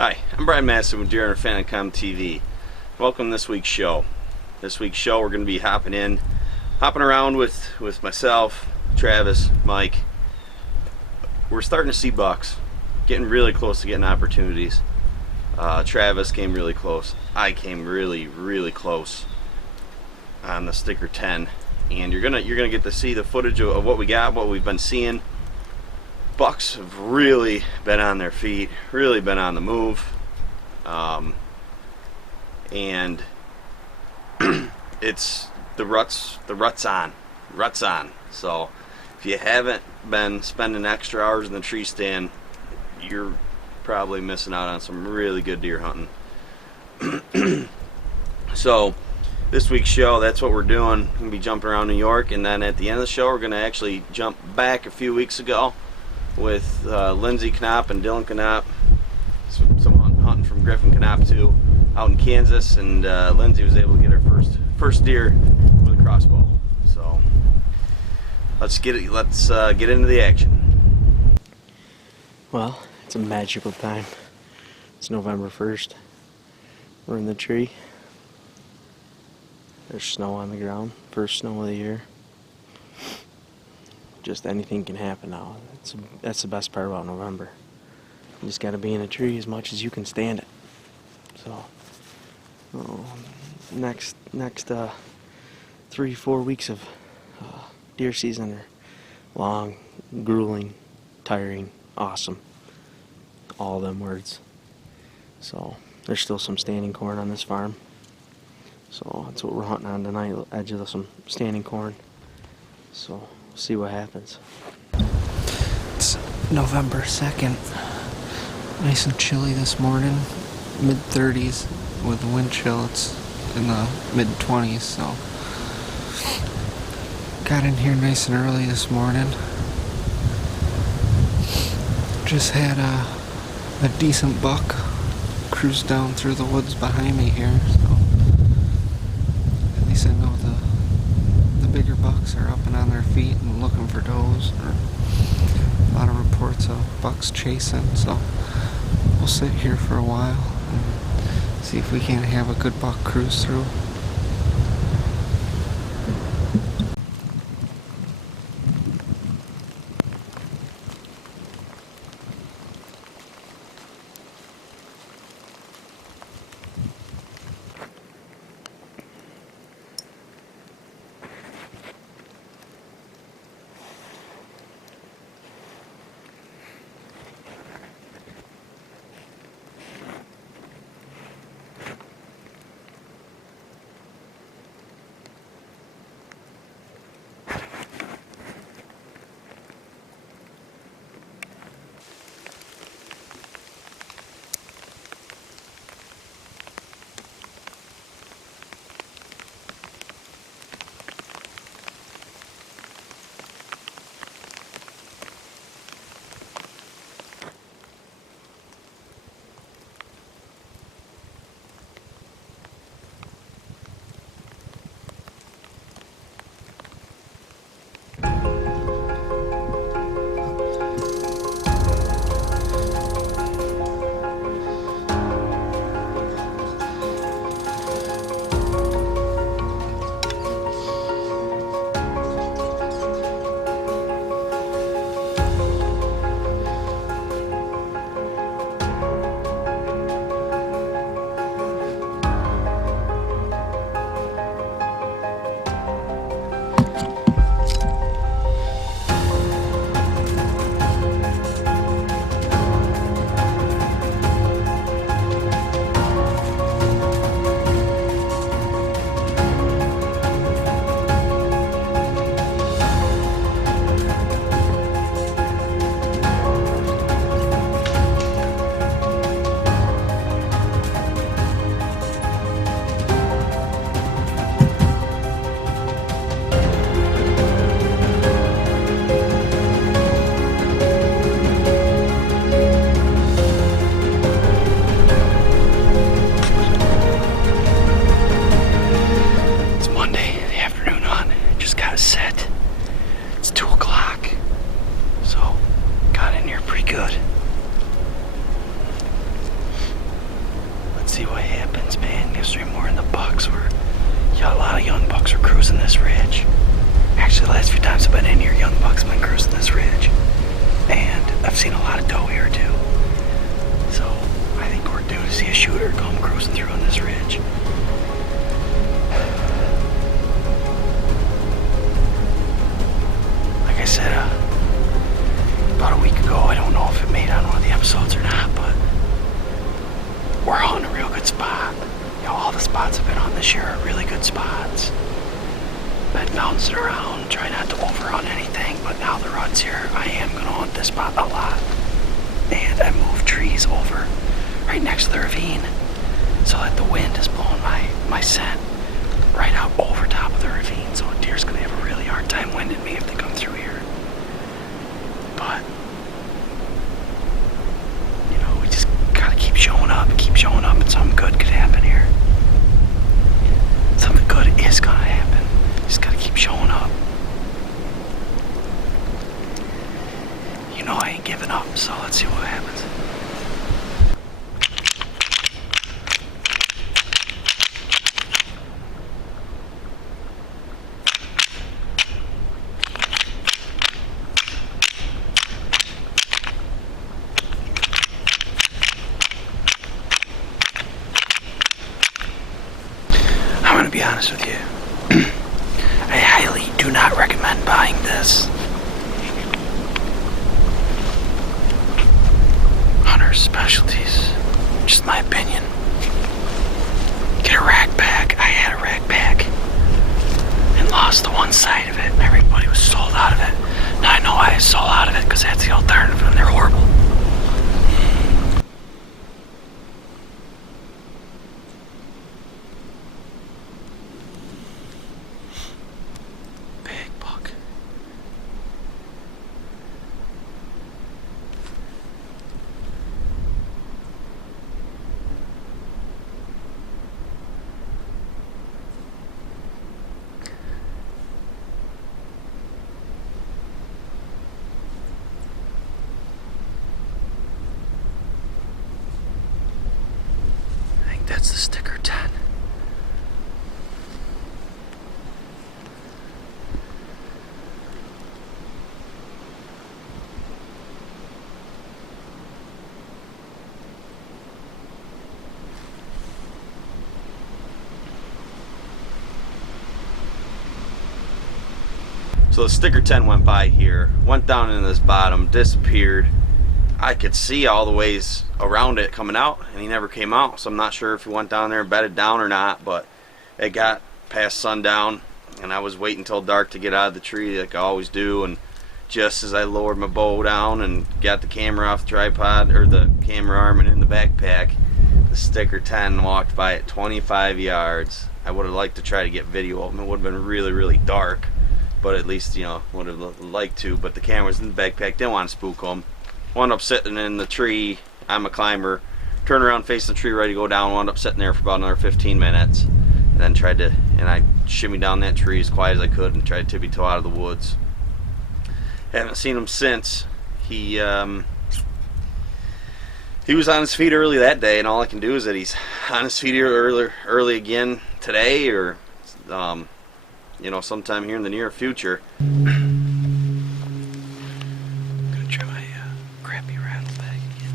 Hi, I'm Brian Madison with DeerHunterFan TV. Welcome to this week's show. This week's show we're going to be hopping around with myself, Travis, Mike. We're starting to see bucks, getting really close to getting opportunities. Travis came really close. I came really close on the sticker 10, and you're gonna get to see the footage of what we got, what we've been seeing. Bucks have really been on their feet, really been on the move, and it's the rut's on. So if you haven't been spending extra hours in the tree stand, you're probably missing out on some really good deer hunting. So this week's show, that's what we're doing. We're gonna be jumping around New York, and then at the end of the show we're gonna actually jump back a few weeks ago with Lindsay Knopp and Dylan Knopp, some hunting from Griffin Knopp too, out in Kansas, and Lindsay was able to get her first deer with a crossbow. So let's get into the action. Well, it's a magical time. It's November 1st. We're in the tree. There's snow on the ground. First snow of the year. Just anything can happen now. That's the best part about November. You just got to be in a tree as much as you can stand it. So, next 3-4 weeks of deer season are long, grueling, tiring, awesome. All them words. So there's still some standing corn on this farm. So that's what we're hunting on tonight, edge of some standing corn. So see what happens. It's November 2nd. Nice and chilly this morning. Mid-30s with the wind chill. It's in the mid-20s, so got in here nice and early this morning. Just had a decent buck cruise down through the woods behind me here, so at least I know the bigger bucks are up and on their feet and looking for does. A lot of reports of bucks chasing, so we'll sit here for a while and see if we can't have a good buck cruise through. this ridge. Actually, the last few times I've been in here, young buck's been cruising this ridge. And I've seen a lot of doe here too. So I think we're due to see a shooter come cruising through on this ridge. Like I said, about a week ago, I don't know if it made on one of the episodes or not, but we're on a real good spot. You know, all the spots I've been on this year are really good spots. Been bouncing around, try not to overhunt anything, but now the rut's here, I am going to hunt this spot a lot. And I moved trees over right next to the ravine so that the wind is blowing my scent right out over top of the ravine, so a deer's going to have a really hard time winding me if they come through here. But, you know, we just got to keep showing up, and something good could happen here. Something good is going to happen. Just gotta keep showing up. You know I ain't giving up, so let's see what happens. I'm gonna be honest with you. I highly do not recommend buying this. Hunter's Specialties. Just my opinion. Get a rack pack. I had a rack pack and lost the one side of it. Everybody was sold out of it. Now I know I sold out of it because that's the alternative and they're horrible. That's the sticker 10. So the sticker 10 went by here, went down in this bottom, disappeared. I could see all the ways around it coming out, and he never came out, so I'm not sure if he went down there and bedded down or not, but it got past sundown, and I was waiting till dark to get out of the tree like I always do, and just as I lowered my bow down and got the camera off the tripod, or the camera arm and in the backpack, the sticker 10 walked by at 25 yards. I would have liked to try to get video of him. It would have been really, really dark, but at least, you know, would have liked to, but the camera's in the backpack, didn't want to spook him. Wound up sitting in the tree. I'm a climber. Turned around, facing the tree, ready to go down. Wound up sitting there for about another 15 minutes, and then I shimmied down that tree as quiet as I could and tried to tippy toe out of the woods. Haven't seen him since. He was on his feet early that day, and all I can do is that he's on his feet early again today, or you know, sometime here in the near future. Try my crappy rattle bag again.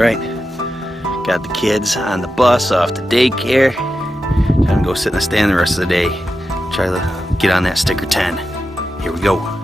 Alright, got the kids on the bus off to daycare. Time to go sit in the stand the rest of the day. Try to get on that sticker 10. Here we go.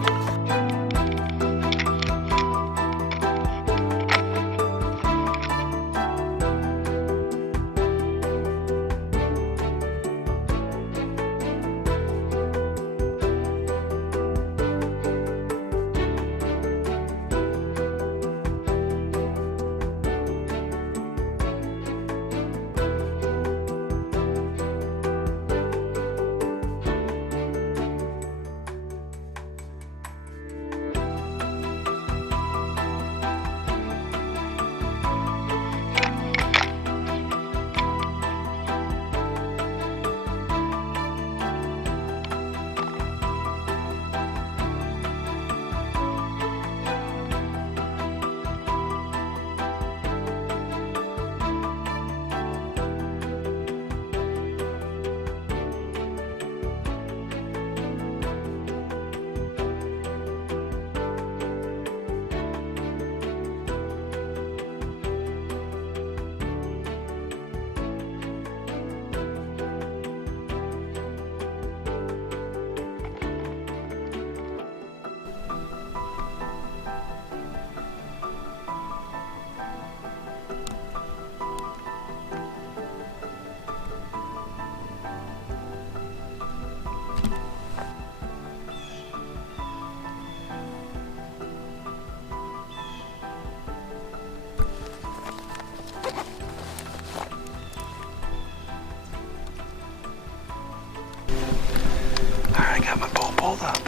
I got my bow pulled up.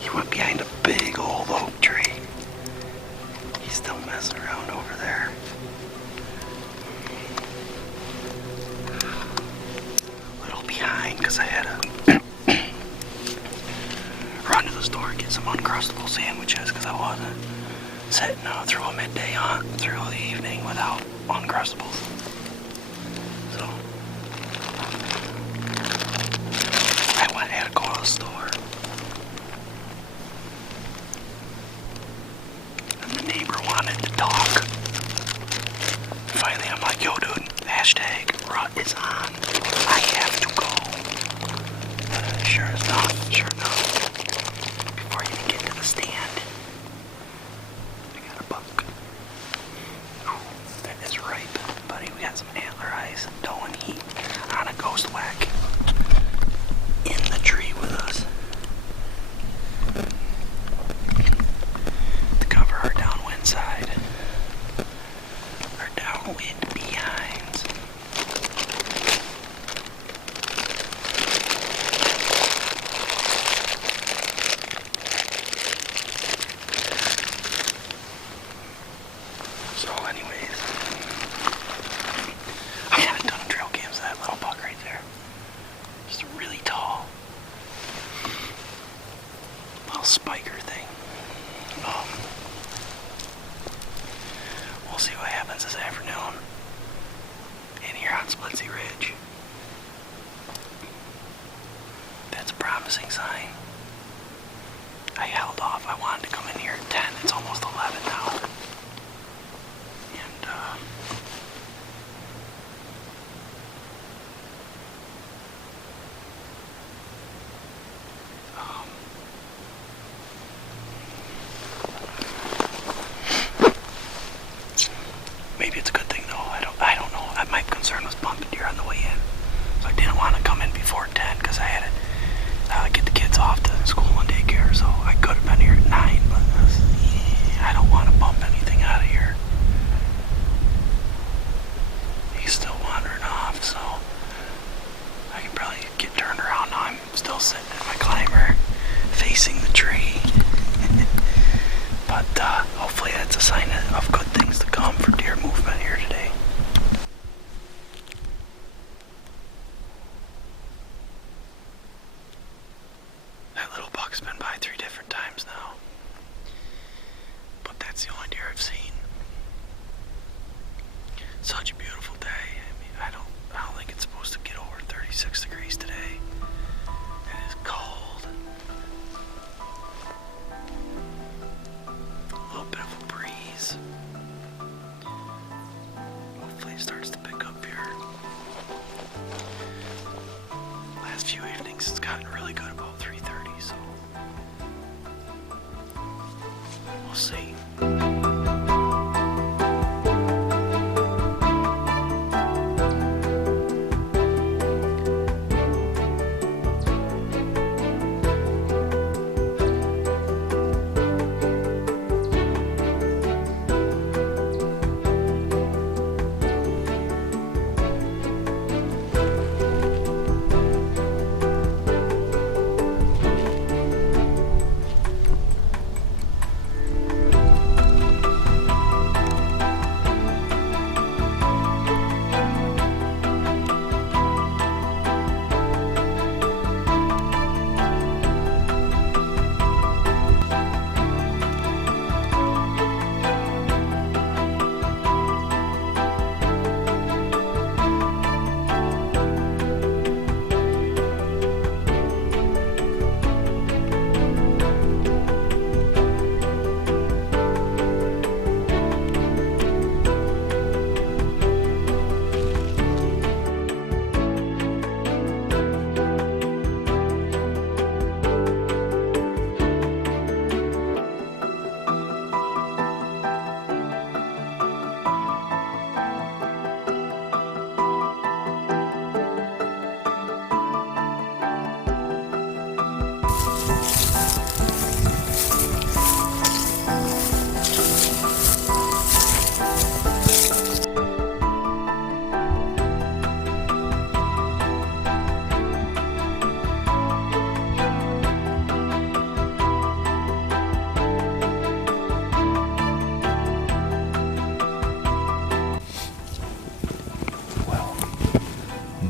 He went behind a big old oak tree. He's still messing around over there. A little behind because I had to run to the store and get some Uncrustable sandwiches because I wasn't sitting through a midday hunt through the evening without Uncrustables. So I had to go to the store. And the neighbor wanted to talk. Finally, I'm like, yo, dude, hashtag rut is on. I have to go. Sure enough, before you even get to the stand, I got a buck. Ooh, that is ripe, buddy. We got some antler eyes, doe and heat on a ghost whack. In the tree with us to cover our downwind side, our downwind behinds. So anyways, I haven't done a trail cam to that little buck right there. Just really tall. Little spiker thing. We'll see what happens this afternoon. In here on Splitsy Ridge. That's a promising sign. I held off. I wanted to come in here at 10. It's almost 11 now. And maybe it's a good thing though. I don't know. My concern was bumping deer on the way in, so I didn't want to come in before 10 because I had to get the kids off to school and daycare. So I could have been here at 9, but I don't want to bump anything out of here. He's still wandering off, so I can probably get turned around. Now I'm still sitting in my climber, facing the tree. But hopefully that's a sign of good things to come for deer movement here today. That little buck's been by 3 different times now. But that's the only deer I've seen. light starts to pick up here. Last few evenings it's gotten really good about 3:30, so we'll see.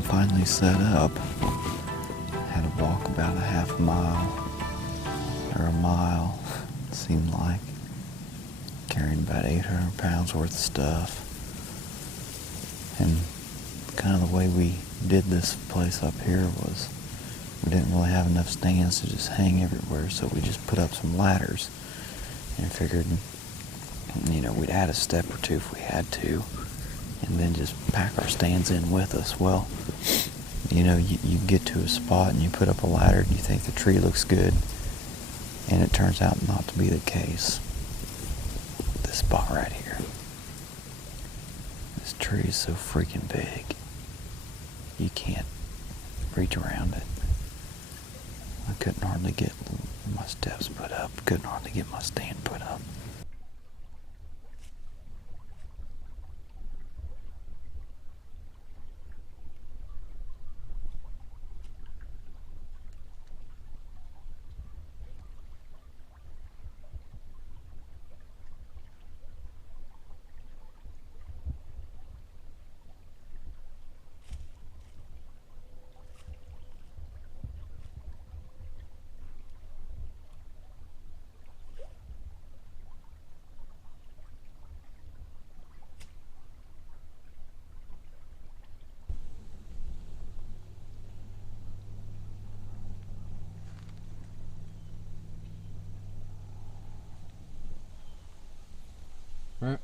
Finally set up. Had to walk about a half mile or a mile, it seemed like, carrying about 800 pounds worth of stuff. And kind of the way we did this place up here was we didn't really have enough stands to just hang everywhere, so we just put up some ladders and figured, you know, we'd add a step or two if we had to, and then just pack our stands in with us. Well, you know, you get to a spot and you put up a ladder and you think the tree looks good, and it turns out not to be the case. This spot right here. This tree is so freaking big, you can't reach around it. I couldn't hardly get my steps put up, couldn't hardly get my stand put up. Right.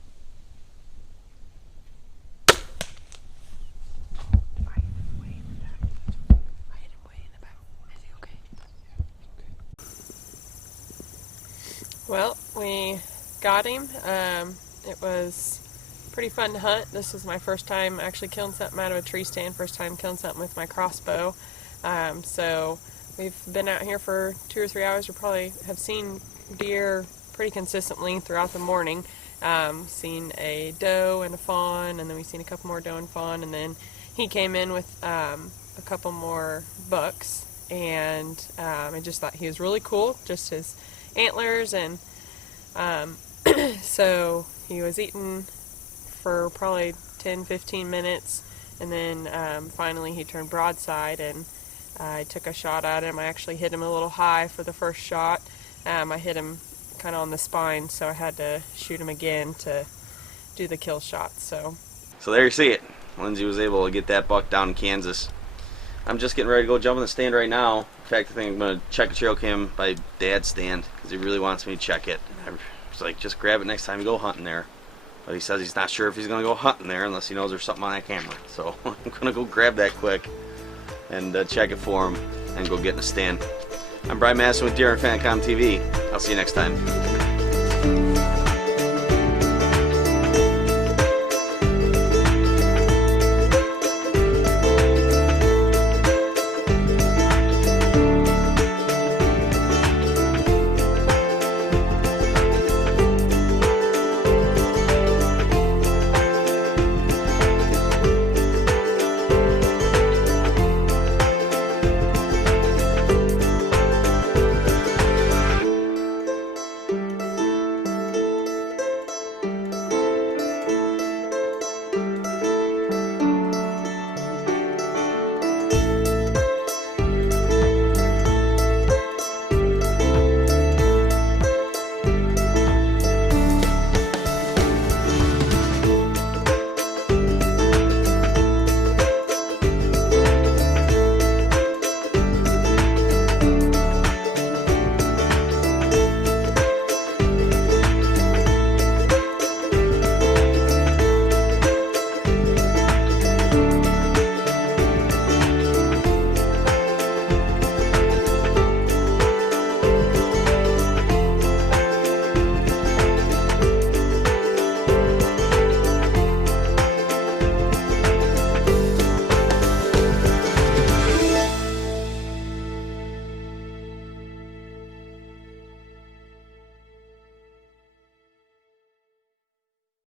Well, we got him. It was pretty fun to hunt. This was my first time actually killing something out of a tree stand, first time killing something with my crossbow. So we've been out here for 2 or 3 hours. We probably have seen deer pretty consistently throughout the morning. Seen a doe and a fawn, and then we've seen a couple more doe and fawn, and then he came in with a couple more bucks, and I just thought he was really cool, just his antlers, and so he was eating for probably 10-15 minutes, and then finally he turned broadside, and I took a shot at him. I actually hit him a little high for the first shot. I hit him kind of on the spine, so I had to shoot him again to do the kill shot. So there you see it. Lindsay was able to get that buck down in Kansas. I'm just getting ready to go jump in the stand right now. In fact, I think I'm going to check a trail cam by Dad's stand because he really wants me to check it. I was like, just grab it next time you go hunting there. But he says he's not sure if he's going to go hunting there unless he knows there's something on that camera. So I'm going to go grab that quick and check it for him and go get in the stand. I'm Brian Madison with DeerHunterFan TV. I'll see you next time.